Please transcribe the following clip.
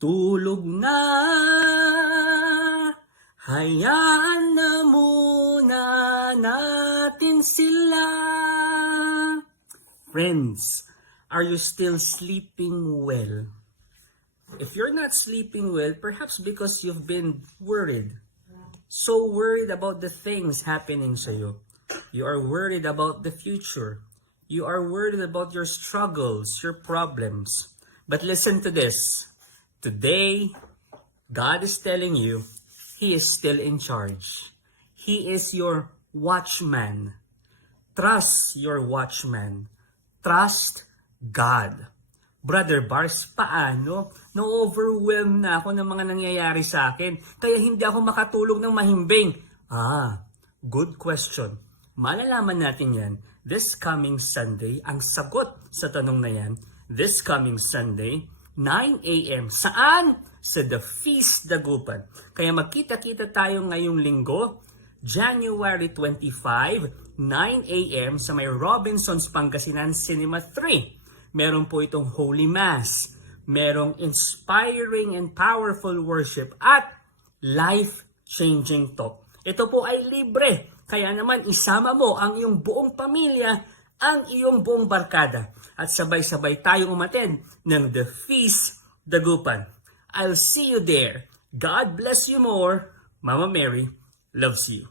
Tulog na, hayaan na muna natin sila. Friends, are you still sleeping well? If you're not sleeping well, perhaps because you've been worried. So worried about the things happening sa you. You are worried about the future. You are worried about your struggles, your problems. But listen to this. Today, God is telling you, He is still in charge. He is your watchman. Trust your watchman. Trust God. Brother Bars, paano? No-overwhelm na ako ng mga nangyayari sa akin, kaya hindi ako makatulog ng mahimbing. Good question. Malalaman natin yan this coming Sunday. Ang sagot sa tanong na yan, this coming Sunday, 9 a.m. Saan? Sa The Feast Dagupan. Kaya magkita-kita tayo ngayong linggo, January 25, 9 a.m. sa may Robinsons Pangasinan Cinema 3. Meron po itong Holy Mass. Merong inspiring and powerful worship at life-changing talk. Ito po ay libre. Kaya naman isama mo ang iyong buong pamilya, ang iyong buong barkada. At sabay-sabay tayong umattend ng The Feast Dagupan. I'll see you there. God bless you more. Mama Mary loves you.